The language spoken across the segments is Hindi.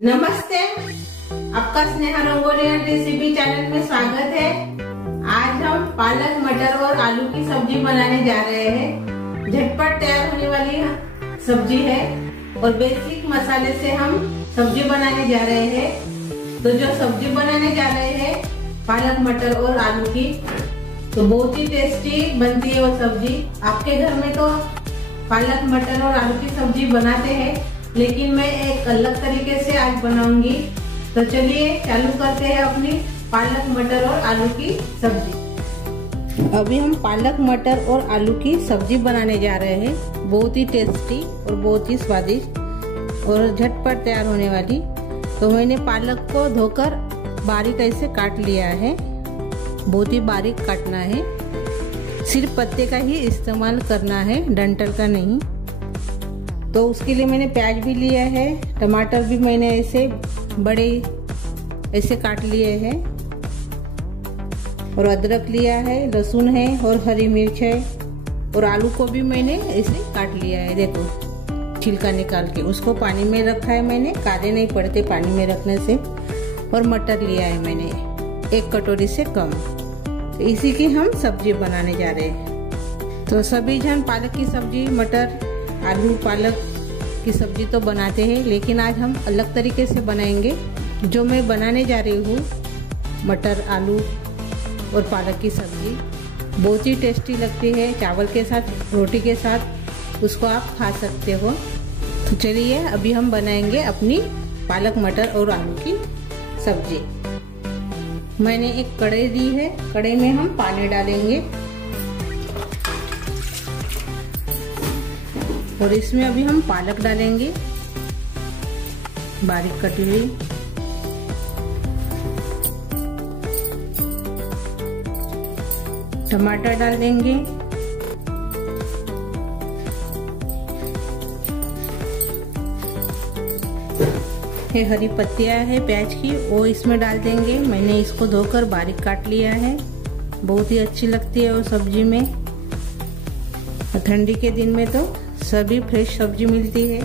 नमस्ते, आपका Sneha rangoli and recipe channel में स्वागत है। आज हम पालक मटर और आलू की सब्जी बनाने जा रहे हैं। झटपट तैयार होने वाली सब्जी है और बेसिक मसाले से हम सब्जी बनाने जा रहे हैं। तो जो सब्जी बनाने जा रहे हैं पालक मटर और आलू की, तो बहुत ही टेस्टी बनती है वो सब्जी। आपके घर में तो पालक मटर और आलू की सब्जी बनाते हैं, लेकिन मैं एक अलग तरीके से आज बनाऊंगी। तो चलिए चालू करते हैं अपनी पालक मटर और आलू की सब्जी। अभी हम पालक मटर और आलू की सब्जी बनाने जा रहे हैं। बहुत ही टेस्टी और बहुत ही स्वादिष्ट और झटपट तैयार होने वाली। तो मैंने पालक को धोकर बारीक ऐसे काट लिया है। बहुत ही बारीक काटना है, सिर्फ पत्ते का ही इस्तेमाल करना है, डंठल का नहीं। तो उसके लिए मैंने प्याज भी लिया है, टमाटर भी मैंने ऐसे बड़े ऐसे काट लिए हैं, और अदरक लिया है, लहसुन है और हरी मिर्च है, और आलू को भी मैंने ऐसे काट लिया है। देखो छिलका निकाल के उसको पानी में रखा है मैंने, काले नहीं पड़ते पानी में रखने से। और मटर लिया है मैंने 1 कटोरी से कम। तो इसी की हम सब्जी बनाने जा रहे हैं। तो सभी जन पालक की सब्जी, मटर आलू पालक की सब्जी तो बनाते हैं, लेकिन आज हम अलग तरीके से बनाएंगे। जो मैं बनाने जा रही हूँ मटर आलू और पालक की सब्जी बहुत ही टेस्टी लगती है। चावल के साथ, रोटी के साथ उसको आप खा सकते हो। तो चलिए अभी हम बनाएंगे अपनी पालक मटर और आलू की सब्जी। मैंने एक कढ़ाई ली है, कढ़ाई में हम पानी डालेंगे और इसमें अभी हम पालक डालेंगे बारीक कटी हुई। टमाटर डाल देंगे, ये हरी पत्तियां है प्याज की, वो इसमें डाल देंगे। मैंने इसको धोकर बारीक काट लिया है। बहुत ही अच्छी लगती है वो सब्जी में। ठंडी के दिन में तो सभी फ्रेश सब्जी मिलती है।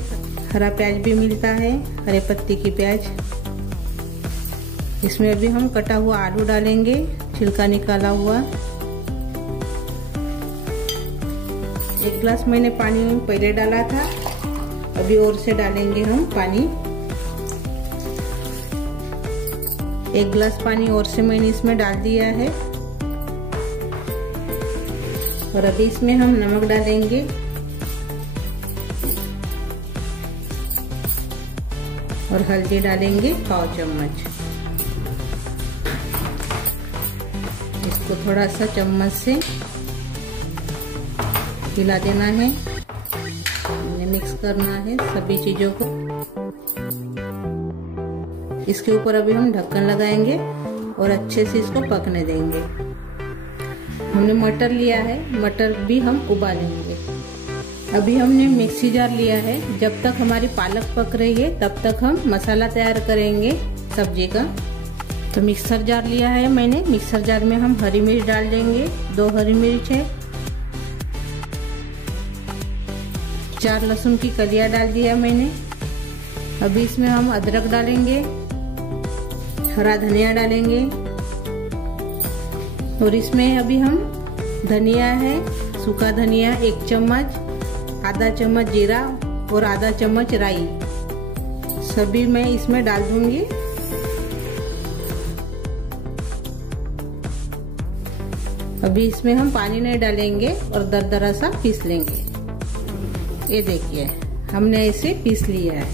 हरा प्याज भी मिलता है, हरे पत्ती की प्याज। इसमें अभी हम कटा हुआ आलू डालेंगे, छिलका निकाला हुआ। 1 गिलास मैंने पानी पहले डाला था, अभी और से डालेंगे हम पानी। 1 गिलास पानी और से मैंने इसमें डाल दिया है। और अभी इसमें हम नमक डालेंगे और हल्दी डालेंगे 1/4 चम्मच। इसको थोड़ा सा चम्मच से हिला देना है, मिक्स करना है सभी चीजों को। इसके ऊपर अभी हम ढक्कन लगाएंगे और अच्छे से इसको पकने देंगे। हमने मटर लिया है, मटर भी हम उबालेंगे। अभी हमने मिक्सी जार लिया है। जब तक हमारी पालक पक रही है तब तक हम मसाला तैयार करेंगे सब्जी का। तो मिक्सर जार लिया है मैंने। मिक्सर जार में हम हरी मिर्च डाल देंगे, 2 हरी मिर्च है, 4 लहसुन की कलियां डाल दिया मैंने। अभी इसमें हम अदरक डालेंगे, हरा धनिया डालेंगे, और इसमें अभी हम धनिया है, सूखा धनिया 1 चम्मच, आधा चम्मच जीरा और आधा चम्मच राई, सभी मैं इसमें डाल दूंगी। अभी इसमें हम पानी नहीं डालेंगे और दरदरा सा पीस लेंगे। ये देखिए हमने ऐसे पीस लिया है।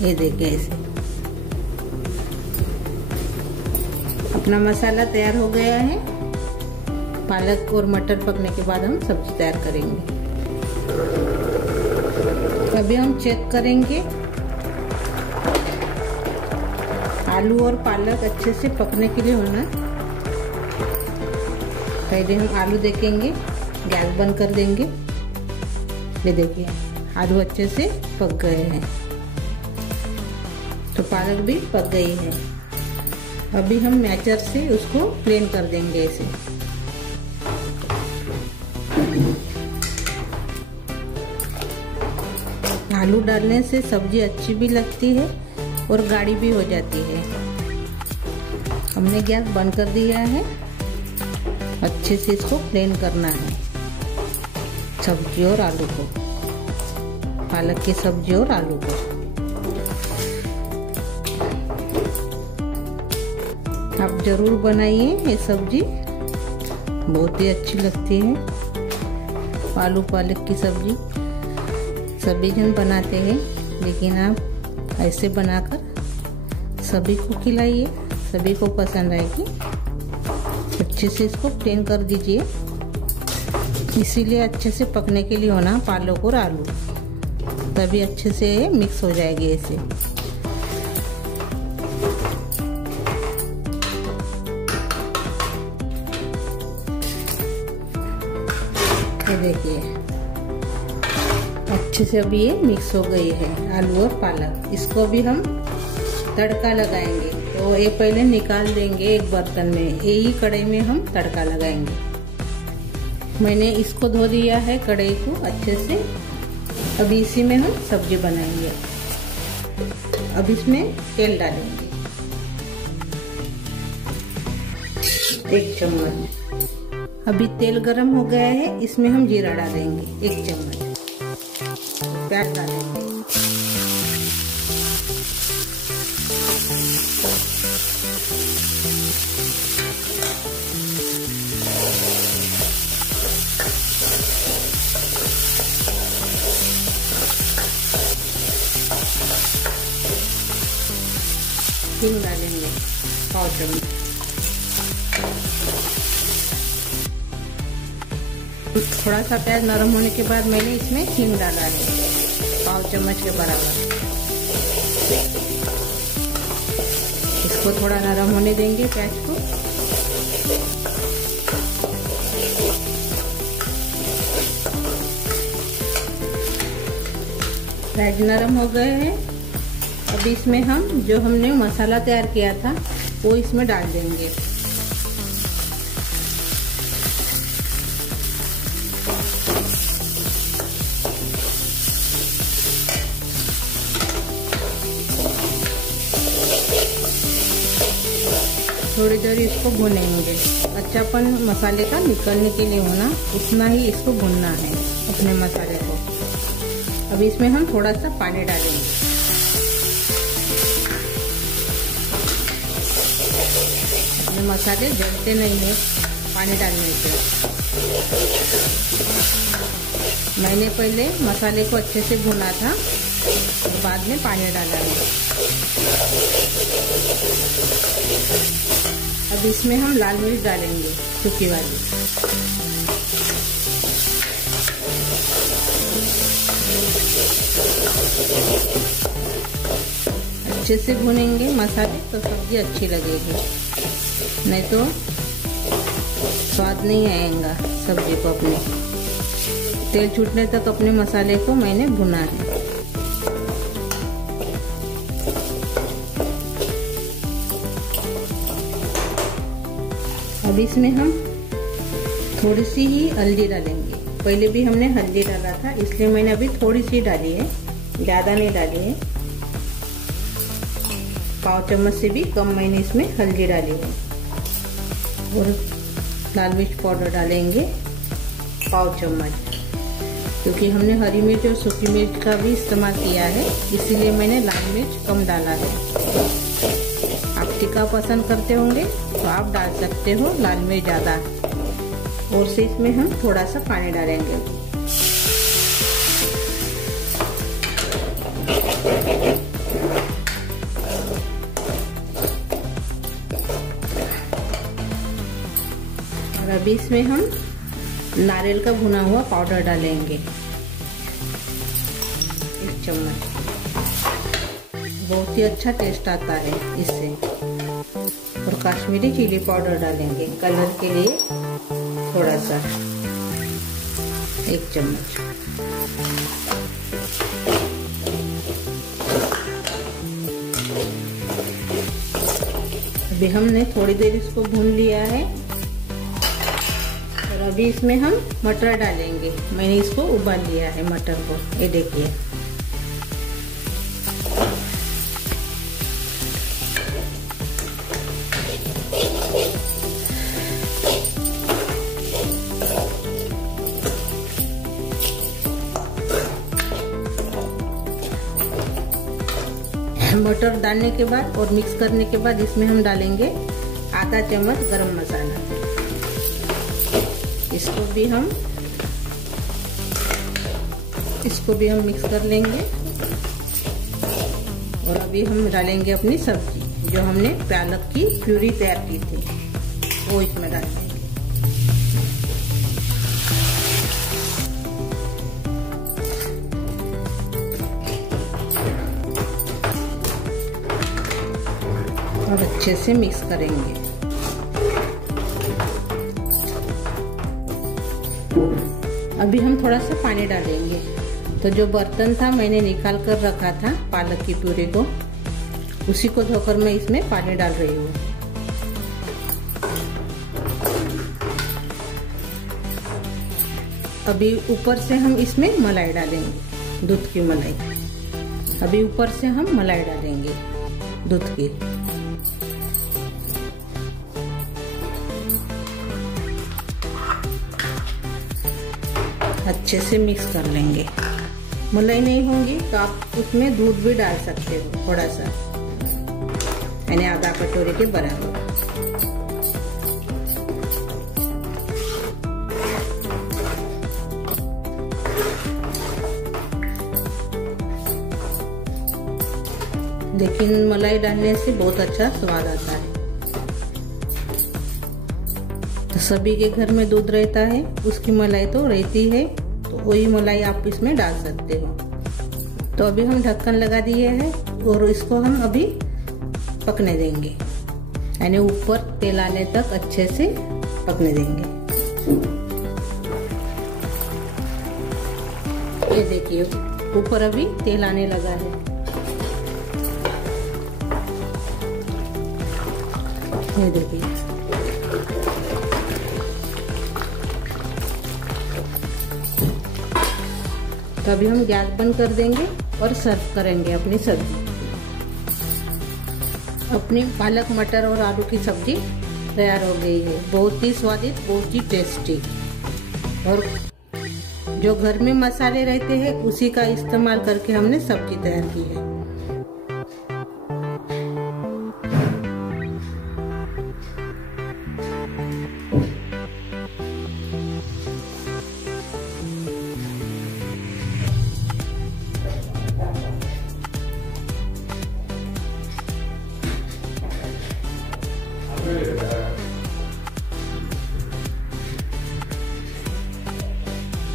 ये देखिए ऐसे अपना मसाला तैयार हो गया है। पालक और मटर पकने के बाद हम सब्जी तैयार करेंगे। अभी हम चेक करेंगे आलू और पालक अच्छे से पकने के लिए होना। पहले हम आलू देखेंगे, गैस बंद कर देंगे। ये देखिए आलू अच्छे से पक गए हैं, तो पालक भी पक गई है। अभी हम मैचर से उसको प्लेन कर देंगे ऐसे। आलू डालने से सब्जी अच्छी भी लगती है और गाढ़ी भी हो जाती है। हमने गैस बंद कर दिया है। अच्छे से इसको प्लेन करना है, सब्जी और आलू को, पालक की सब्जी और आलू को। आप जरूर बनाइए, ये सब्जी बहुत ही अच्छी लगती है। आलू पालक की सब्जी सभी जन बनाते हैं, लेकिन आप ऐसे बनाकर सभी को खिलाइए, सभी को पसंद आएगी। अच्छे से इसको प्लेन कर दीजिए, इसीलिए अच्छे से पकने के लिए होना पालक और आलू, तभी अच्छे से मिक्स हो जाएगी ऐसे। ये देखिए अच्छे से अभी ये मिक्स हो गई है आलू और पालक। इसको अभी हम तड़का लगाएंगे, तो ये पहले निकाल देंगे एक बर्तन में, यही कढ़ाई में हम तड़का लगाएंगे। मैंने इसको धो दिया है कढ़ाई को अच्छे से। अभी इसी में हम सब्जी बनाएंगे। अब इसमें तेल डालेंगे 1 चम्मच। अभी तेल गरम हो गया है, इसमें हम जीरा डालेंगे 1 चम्मच। प्याज डालेंगे, हींग डालेंगे 1 चम्मच। थोड़ा सा प्याज नरम होने के बाद मैंने इसमें हींग डाला है 1 चम्मच के बराबर। इसको थोड़ा नरम होने देंगे प्याज को। प्याज नरम हो गए हैं। अब इसमें हम जो हमने मसाला तैयार किया था वो इसमें डाल देंगे। थोड़ी देर इसको भुनेंगे। अच्छापन मसाले का निकलने के लिए होना, उतना ही इसको भुनना है अपने मसाले को। अब इसमें हम थोड़ा सा पानी डालेंगे। अपने मसाले जलते नहीं है पानी डालने से। मैंने पहले मसाले को अच्छे से भुना था और बाद में पानी डाला है। अब इसमें हम लाल मिर्च डालेंगे सूखी वाली। अच्छे से भुनेंगे मसाले तो सब्जी अच्छी लगेगी, नहीं तो स्वाद नहीं आएगा सब्जी को। अपने तेल छूटने तक अपने मसाले को मैंने भुना है। अब इसमें हम थोड़ी सी ही हल्दी डालेंगे। पहले भी हमने हल्दी डाला था, इसलिए मैंने अभी थोड़ी सी डाली है, ज़्यादा नहीं डाली है। 1 चम्मच से भी कम मैंने इसमें हल्दी डाली है। और लाल मिर्च पाउडर डालेंगे 1 चम्मच, क्योंकि हमने हरी मिर्च और सूखी मिर्च का भी इस्तेमाल किया है, इसीलिए मैंने लाल मिर्च कम डाला है। आप तीखा पसंद करते होंगे तो आप डाल सकते हो लाल मिर्च ज़्यादा। और से इसमें हम थोड़ा सा पानी डालेंगे। और अभी इसमें हम नारियल का भुना हुआ पाउडर डालेंगे 1 चम्मच। बहुत ही अच्छा टेस्ट आता है इससे। और कश्मीरी चिली पाउडर डालेंगे कलर के लिए थोड़ा सा 1 चम्मच। अभी हमने थोड़ी देर इसको भून लिया है। और अभी इसमें हम मटर डालेंगे। मैंने इसको उबाल लिया है मटर को, ये देखिए। मटर डालने के बाद और मिक्स करने के बाद इसमें हम डालेंगे आधा चम्मच गरम मसाला। इसको भी हम मिक्स कर लेंगे। और अभी हम डालेंगे अपनी सब्जी जो हमने पालक की प्यूरी तैयार की थी, वो इसमें डाल देंगे। और अच्छे से मिक्स करेंगे। अभी हम थोड़ा सा पानी डालेंगे। तो जो बर्तन था मैंने निकाल कर रखा था पालक की प्यूरी को, उसी को धोकर मैं इसमें पानी डाल रही हूँ। अभी ऊपर से हम इसमें मलाई डालेंगे, दूध की मलाई। अभी ऊपर से हम मलाई डालेंगे दूध की। अच्छे से मिक्स कर लेंगे। मलाई नहीं होगी तो आप उसमें दूध भी डाल सकते हो थोड़ा सा, यानी आधा कटोरी के बराबर। लेकिन मलाई डालने से बहुत अच्छा स्वाद आता है। तो सभी के घर में दूध रहता है, उसकी मलाई तो रहती है, तो वही मलाई आप इसमें डाल सकते हो। तो अभी हम ढक्कन लगा दिए हैं और इसको हम अभी पकने देंगे, यानी ऊपर तेल आने तक अच्छे से पकने देंगे। ये देखिए ऊपर अभी तेल आने लगा है। ये देखिए तो अभी हम गैस बंद कर देंगे और सर्व करेंगे अपनी सब्जी। अपनी पालक मटर और आलू की सब्जी तैयार हो गई है। बहुत ही स्वादिष्ट, बहुत ही टेस्टी। और जो घर में मसाले रहते हैं उसी का इस्तेमाल करके हमने सब्जी तैयार की है।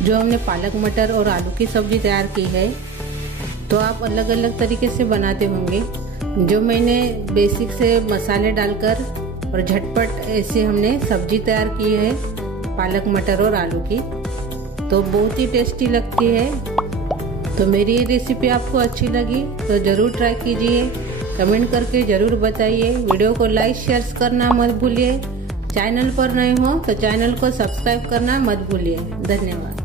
जो हमने पालक मटर और आलू की सब्जी तैयार की है, तो आप अलग अलग तरीके से बनाते होंगे। जो मैंने बेसिक से मसाले डालकर और झटपट ऐसे हमने सब्जी तैयार की है पालक मटर और आलू की, तो बहुत ही टेस्टी लगती है। तो मेरी ये रेसिपी आपको अच्छी लगी तो ज़रूर ट्राई कीजिए, कमेंट करके ज़रूर बताइए। वीडियो को लाइक शेयर करना मत भूलिए। चैनल पर नए हो तो चैनल को सब्सक्राइब करना मत भूलिए। धन्यवाद।